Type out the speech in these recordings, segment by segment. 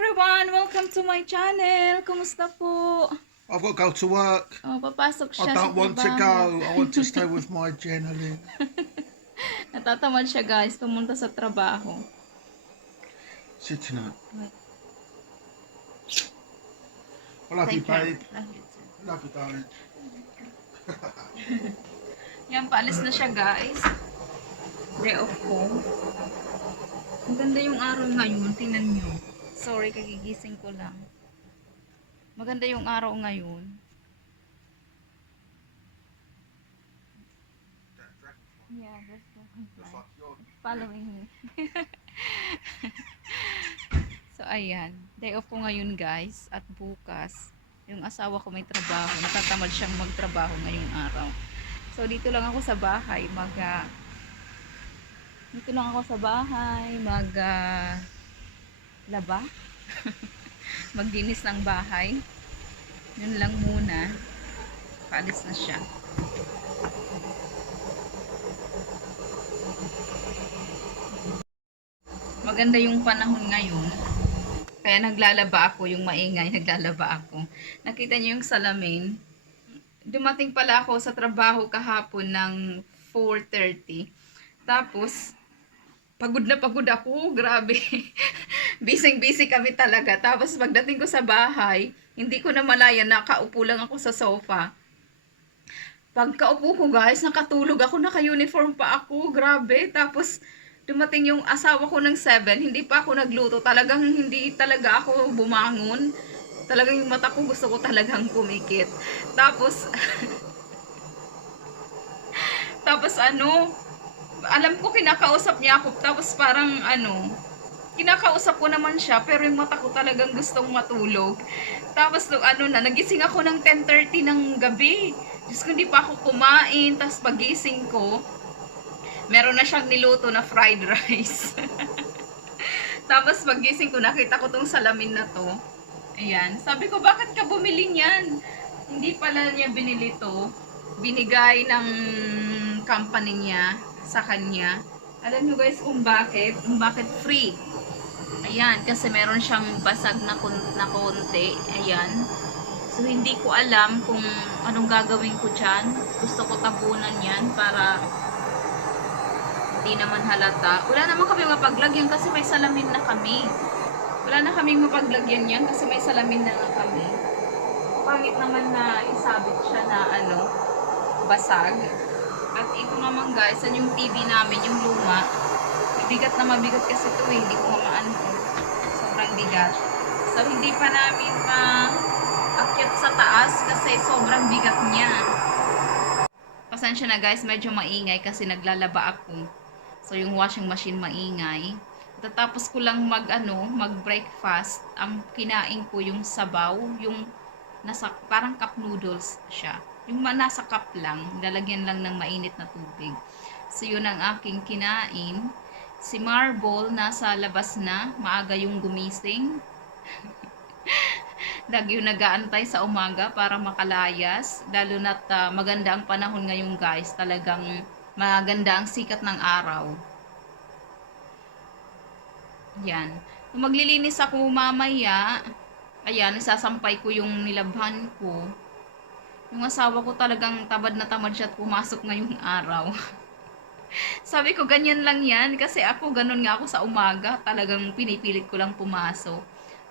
everyone! Welcome to my channel! Kumusta po? I've got to go to work. Oh, papasok I siya sa don't want to trabaho. go. I want to stay with my Jenalyn. Natatamad siya guys, pumunta sa trabaho. Sitting up. Wait. I love you, Thank you. babe. Love you too. Love you, darling. Yan, paalis na siya guys. Day off ko. Ang ganda yung araw ngayon, tingnan nyo. Sorry, kagigising ko lang. Maganda yung araw ngayon. Yeah, there's dragonfly. Following me. So, ayan. Day off ko ngayon guys. At bukas, yung asawa ko may trabaho. Natatamad siyang magtrabaho ngayong araw. So, dito lang ako sa bahay. Dito lang ako sa bahay. Laba. Maglinis ng bahay. Yun lang muna. Paalis na siya. Maganda yung panahon ngayon. Kaya naglalaba ako, yung maingay, naglalaba ako. Nakita niyo yung salamin. Dumating pala ako sa trabaho kahapon ng 4:30. Tapos, pagod na pagod ako. Grabe. Busy kami talaga. Tapos, pagdating ko sa bahay, hindi ko na malaya, nakaupo lang ako sa sofa. Pagkaupo ko guys, nakatulog ako, naka-uniform pa ako. Grabe. Tapos, dumating yung asawa ko ng 7, hindi pa ako nagluto. Talagang hindi talaga ako bumangon. Talagang yung mata ko gusto ko talagang pumikit. Tapos, alam ko kinakausap niya ako. Tapos parang kinakausap ko naman siya, pero yung mata ko talagang gustong matulog. Tapos nagising ako ng 10:30 ng gabi. Diyos ko, hindi pa ako kumain. Tapos pagising ko, meron na siyang niluto na fried rice. Tapos pagising ko, nakita ko tong salamin na to. Ayan. Sabi ko, bakit ka bumili niyan? Hindi pala niya binili to. Binigay ng company niya sa kanya. Alam nyo guys kung bakit? Kung bakit free. Ayan. Kasi meron siyang basag na konti. Ayan. So, hindi ko alam kung anong gagawin ko dyan. Gusto ko tabunan yan para hindi naman halata. Wala naman kami mapaglagyan kasi may salamin na kami. Wala na kaming mapaglagyan yan kasi may salamin na kami. Pangit naman na isabit siya na basag. At ito naman guys, yung TV namin, yung luma. Mabigat na mabigat kasi ito eh. Hindi ko mamaan ko. Sobrang bigat. So hindi pa namin akyat sa taas kasi sobrang bigat niya. Pasensya na guys, medyo maingay kasi naglalaba ako. So, yung washing machine maingay. Tatapos ko lang mag-breakfast. Ang kinain ko yung sabaw, yung parang cup noodles siya. Yung nasa cup lang, lalagyan lang ng mainit na tubig. So, yun ang aking kinain. Si Marble, nasa labas na. Maaga yung gumising. Lagi yung nag-aantay sa umaga para makalayas. Lalo na't maganda ang panahon ngayon guys. Talagang maganda ang sikat ng araw. Yan. Kung maglilinis ako mamaya, ayan, isasampay ko yung nilabhan ko. Yung asawa ko talagang tamad na tamad siya at pumasok ngayong araw. Sabi ko, ganyan lang yan. Kasi ako, ganun nga ako sa umaga. Talagang pinipilit ko lang pumasok.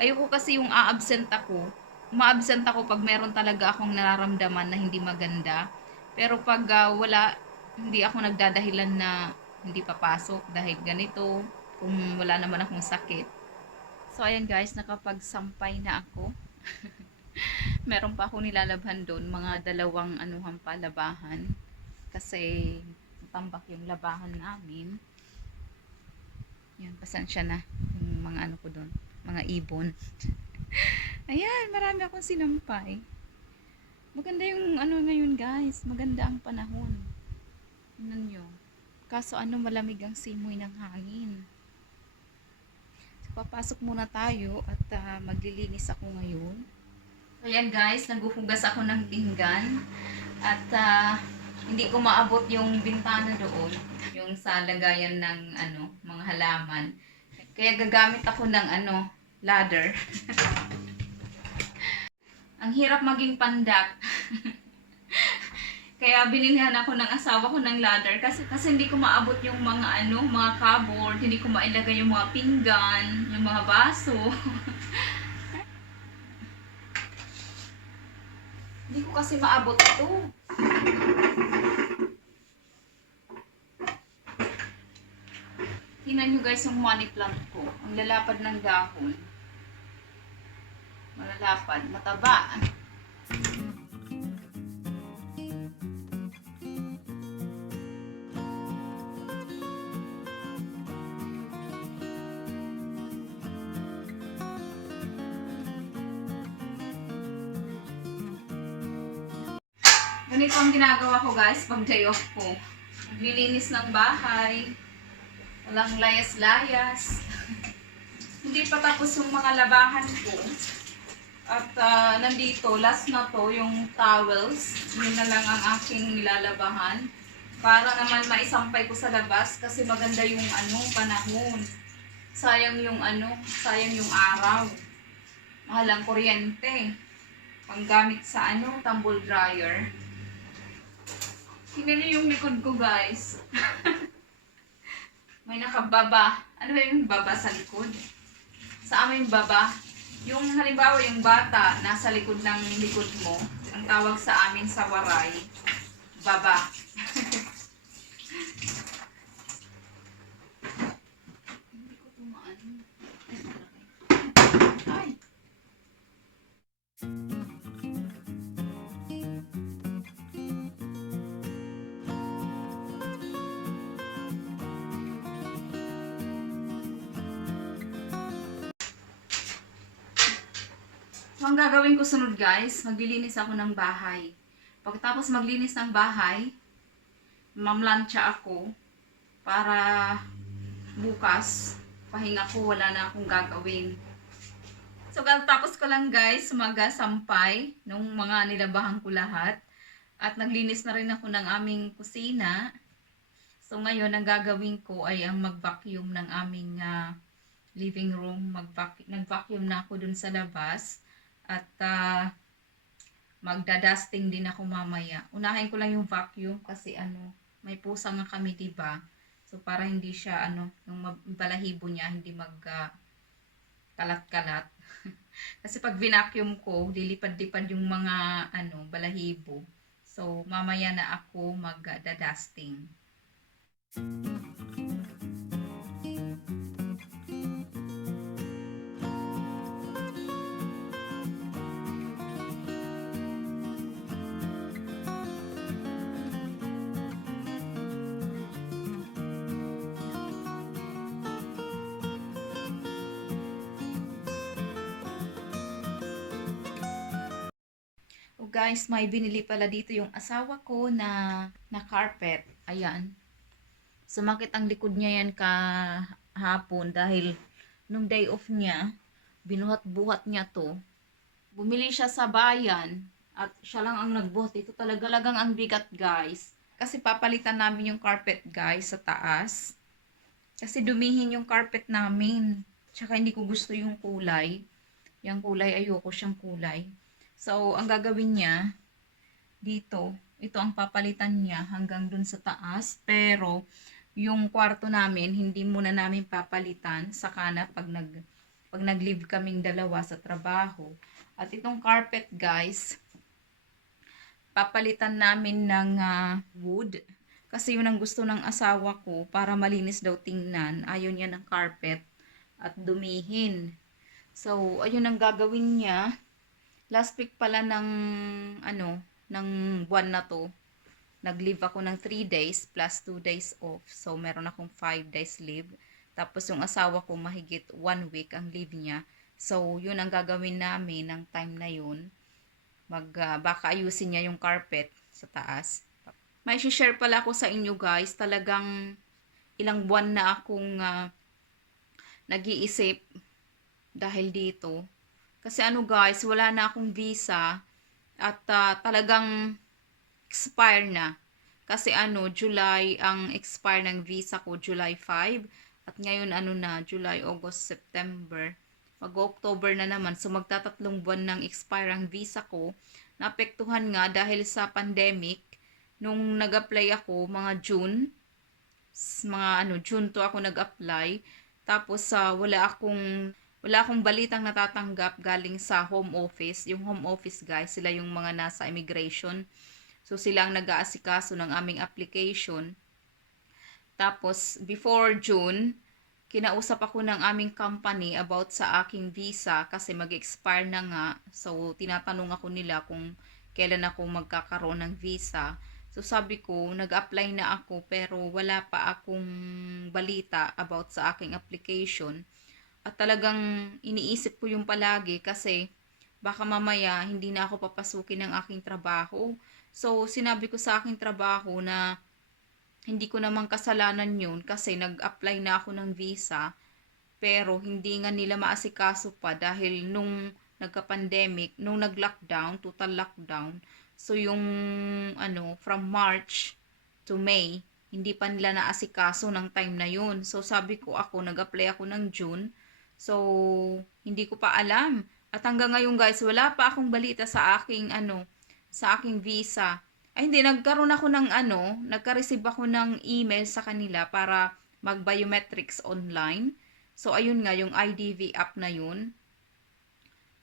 Ayoko kasi yung a-absent ako. Ma-absent ako pag meron talaga akong nararamdaman na hindi maganda. Pero pag wala, hindi ako nagdadahilan na hindi papasok dahil ganito, kung wala naman akong sakit. So, ayan guys, nakapagsampay na ako. Meron pa ako nilalabhan doon, mga dalawang labahan. Kasi, tambak yung labahan namin. Yan, pasensya na yung mga ko doon, mga ibon. Ayan, marami akong sinampay. Maganda yung ngayon guys, maganda ang panahon. Tingnan nyo. Kaso malamig ang simoy ng hangin. So, papasok muna tayo at maglilinis ako ngayon. Ayan guys, naghuhugas ako ng pinggan. At hindi ko maabot yung bintana doon. Yung sa lagayan ng mga halaman. Kaya gagamit ako ng ladder. Ang hirap maging pandak. Kaya binilhan ako ng asawa ko ng ladder kasi hindi ko maabot yung mga mga cupboard, hindi ko mailagay yung mga pinggan, yung mga baso. Hindi ko kasi maabot ito. Tingnan nyo guys yung money plant ko. Ang lalapad ng dahon. Malalapad, mataba. Ganito ang ginagawa ko guys pag day off ko. Naglilinis ng bahay. Walang layas-layas. Hindi pa tapos yung mga labahan ko. At nandito, last na to, yung towels. Yun na lang ang aking nilalabahan. Para naman maisampay ko sa labas kasi maganda yung panahon. Sayang yung sayang yung araw. Mahal ang kuryente. Panggamit sa tumble dryer. Tingnan niyo yung likod ko guys. May nakababa. Ano ba yung baba sa likod? Sa amin baba. Yung halimbawa yung bata nasa likod ng likod mo. Ang tawag sa amin sa waray. Baba. Hindi ko tumaan. Ay. So, ang gagawin ko sunod guys, maglilinis ako ng bahay. Pagkatapos maglinis ng bahay, mamlansya ako para bukas, pahinga ko, wala na akong gagawin. So, tapos ko lang guys, magasampay nung mga nilabahan ko lahat. At naglinis na rin ako ng aming kusina. So, ngayon, ang gagawin ko ay ang mag-vacuum ng aming living room. Nag-vacuum na ako dun sa labas. At magda-dusting din ako mamaya. Unahin ko lang yung vacuum kasi may pusa nga kami, diba? So para hindi siya yung balahibo niya hindi kalat-kalat. Kasi pag vacuum ko, lilipad-lipad yung mga balahibo. So mamaya na ako magda-dusting. Oh guys, may binili pala dito yung asawa ko na carpet. Ayan. Sumakit ang likod niya yan kahapon dahil nung day off niya, binuhat-buhat niya to. Bumili siya sa bayan at siya lang ang nagbuhat. Ito talagang ang bigat guys. Kasi papalitan namin yung carpet guys sa taas. Kasi dumihin yung carpet namin. Tsaka hindi ko gusto yung kulay. Yung kulay, ayoko siyang kulay. So, ang gagawin niya, dito, ito ang papalitan niya hanggang dun sa taas. Pero, yung kwarto namin, hindi muna namin papalitan. Saka na pag nag-leave kaming dalawa sa trabaho. At itong carpet, guys, papalitan namin ng wood. Kasi yun ang gusto ng asawa ko para malinis daw tingnan. Ayaw niya ng carpet at dumihin. So, ayun ang gagawin niya. Last week pala ng buwan na to, nag-leave ako ng 3 days plus 2 days off. So, meron akong 5 days leave. Tapos, yung asawa ko mahigit 1 week ang leave niya. So, yun ang gagawin namin ng time na yun. Baka ayusin niya yung carpet sa taas. May share pala ako sa inyo guys. Talagang ilang buwan na akong nag-iisip dahil dito. Kasi guys, wala na akong visa at talagang expire na. Kasi July ang expire ng visa ko, July 5. At ngayon July, August, September. October na naman. So magtatatlong buwan ng expire ang visa ko. Naapektuhan nga dahil sa pandemic. Nung nag-apply ako, mga June, June to ako nag-apply. Tapos wala akong balitang natatanggap galing sa home office. Yung home office guys, sila yung mga nasa immigration. So sila ang nag-aasikaso ng aming application. Tapos before June, kinausap ako ng aming company about sa aking visa kasi mag-expire na nga. So tinatanong ako nila kung kailan ako magkakaroon ng visa. So sabi ko, nag-apply na ako pero wala pa akong balita about sa aking application. At talagang iniisip ko yung palagi kasi baka mamaya hindi na ako papasukin ng aking trabaho. So sinabi ko sa aking trabaho na hindi ko naman kasalanan yun kasi nag-apply na ako ng visa pero hindi nga nila maasikaso pa dahil nung nagka-pandemic, nung nag-lockdown, total lockdown, so yung from March to May, hindi pa nila naasikaso ng time na yun. So sabi ko nag-apply ako ng June, so hindi ko pa alam. At hanggang ngayon guys, wala pa akong balita sa aking visa. Ay hindi, nagkaroon ako ng nagka-receive ako ng email sa kanila para mag-biometrics online. So, ayun nga, yung IDV app na yun.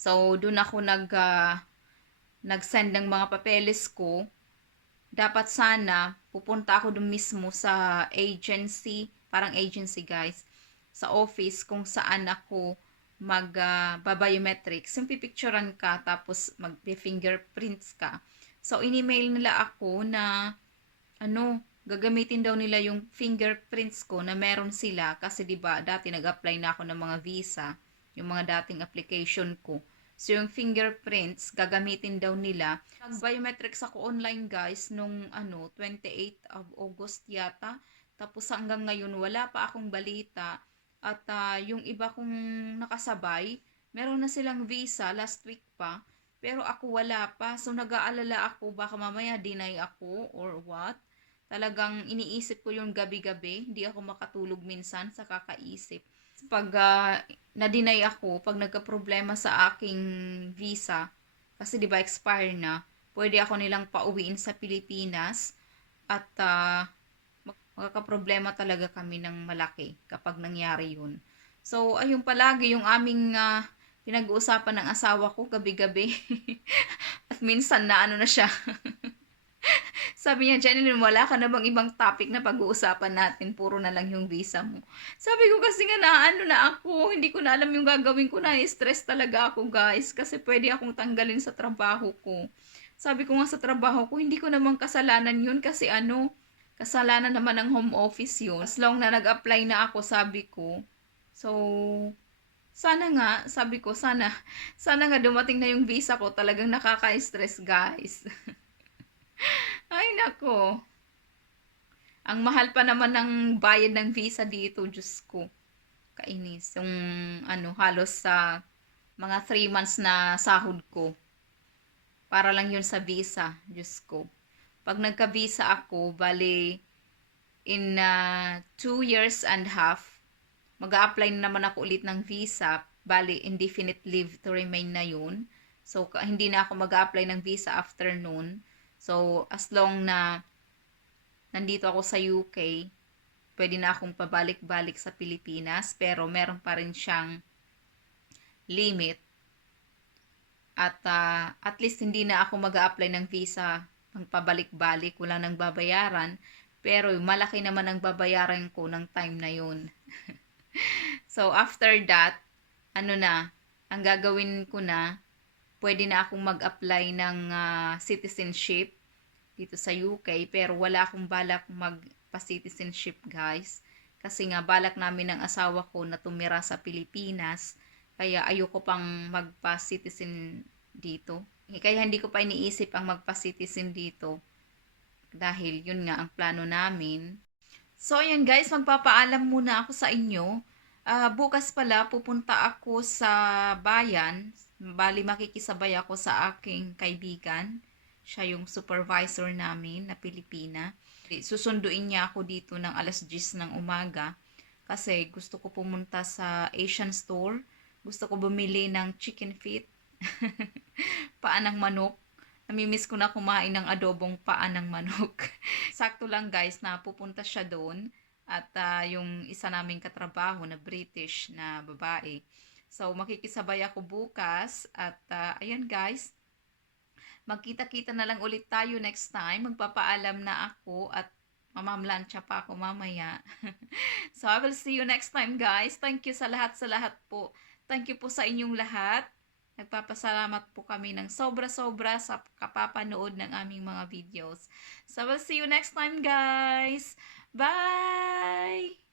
So, doon ako nag-send ng mga papeles ko. Dapat sana, pupunta ako doon mismo sa agency, parang agency guys, sa office kung saan ako mag-biometrics. Yung pipicturean ka, tapos mag-fingerprints ka. So, in-email nila ako na, gagamitin daw nila yung fingerprints ko na meron sila kasi 'di ba dati nag-apply na ako ng mga visa, yung mga dating application ko. So yung fingerprints gagamitin daw nila. Nag-biometrics ako online guys nung 28th of August yata. Tapos hanggang ngayon wala pa akong balita at yung iba kong nakasabay, meron na silang visa last week pa. Pero ako wala pa. So nag-aalala ako baka mamaya deny ako or what. Talagang iniisip ko yung gabi-gabi. Hindi ako makatulog minsan sa kakaisip. Pag na-deny ako, pag nagka-problema sa aking visa, kasi di ba expire na, pwede ako nilang pauwiin sa Pilipinas at magkakaproblema talaga kami ng malaki kapag nangyari yun. So, ayun palagi yung aming pinag-uusapan ng asawa ko gabi-gabi. At minsan na na siya. Sabi niya, Janine, wala ka na bang ibang topic na pag-uusapan natin? Puro na lang yung visa mo. Sabi ko kasi nga na ako. Hindi ko na alam yung gagawin ko na. Stress talaga ako guys. Kasi pwede akong tanggalin sa trabaho ko. Sabi ko nga sa trabaho ko, hindi ko naman kasalanan yun. Kasi kasalanan naman ng home office yun. As long na nag-apply na ako, sabi ko. So, sana nga, sabi ko, sana nga dumating na yung visa ko. Talagang nakaka-stress guys. Ay, nako. Ang mahal pa naman ng bayad ng visa dito, Diyos ko. Kainis. Yung, halos sa mga 3 months na sahod ko. Para lang yun sa visa, Diyos ko. Pag nagka-visa ako, bali, in 2 years and half, mag-a-apply na naman ako ulit ng visa. Bali, indefinite leave to remain na yun. So, hindi na ako mag-a-apply ng visa after noon. So, as long na nandito ako sa UK, pwede na akong pabalik-balik sa Pilipinas, pero meron pa rin siyang limit. At least hindi na ako mag-a-apply ng visa ng pabalik-balik, wala nang babayaran, pero malaki naman ang babayaran ko ng time na yun. So, after that, ang gagawin ko na, pwede na akong mag-apply ng citizenship dito sa UK, pero wala akong balak magpa-citizenship guys. Kasi nga balak namin ng asawa ko na tumira sa Pilipinas, kaya ayoko pang magpa-citizen dito. Kaya hindi ko pa iniisip ang magpa-citizen dito. Dahil yun nga ang plano namin. So ayun guys, magpapaalam muna ako sa inyo. Bukas pala pupunta ako sa bayan. Bali makikisabay ako sa aking kaibigan. Siya yung supervisor namin na Pilipina. Susunduin niya ako dito ng 10:00 ng umaga kasi gusto ko pumunta sa Asian store. Gusto ko bumili ng chicken feet. Paa ng manok. Namimiss ko na kumain ng adobong paa ng manok. Sakto lang guys na pupunta siya doon. At yung isa naming katrabaho na British na babae. So makikisabay ako bukas. At ayan guys. Magkita-kita na lang ulit tayo next time. Magpapaalam na ako at mamamlansya pa ako mamaya. So I will see you next time guys. Thank you sa lahat po. Thank you po sa inyong lahat. Nagpapasalamat po kami ng sobra-sobra sa kapapanood ng aming mga videos. So I will see you next time guys. Bye!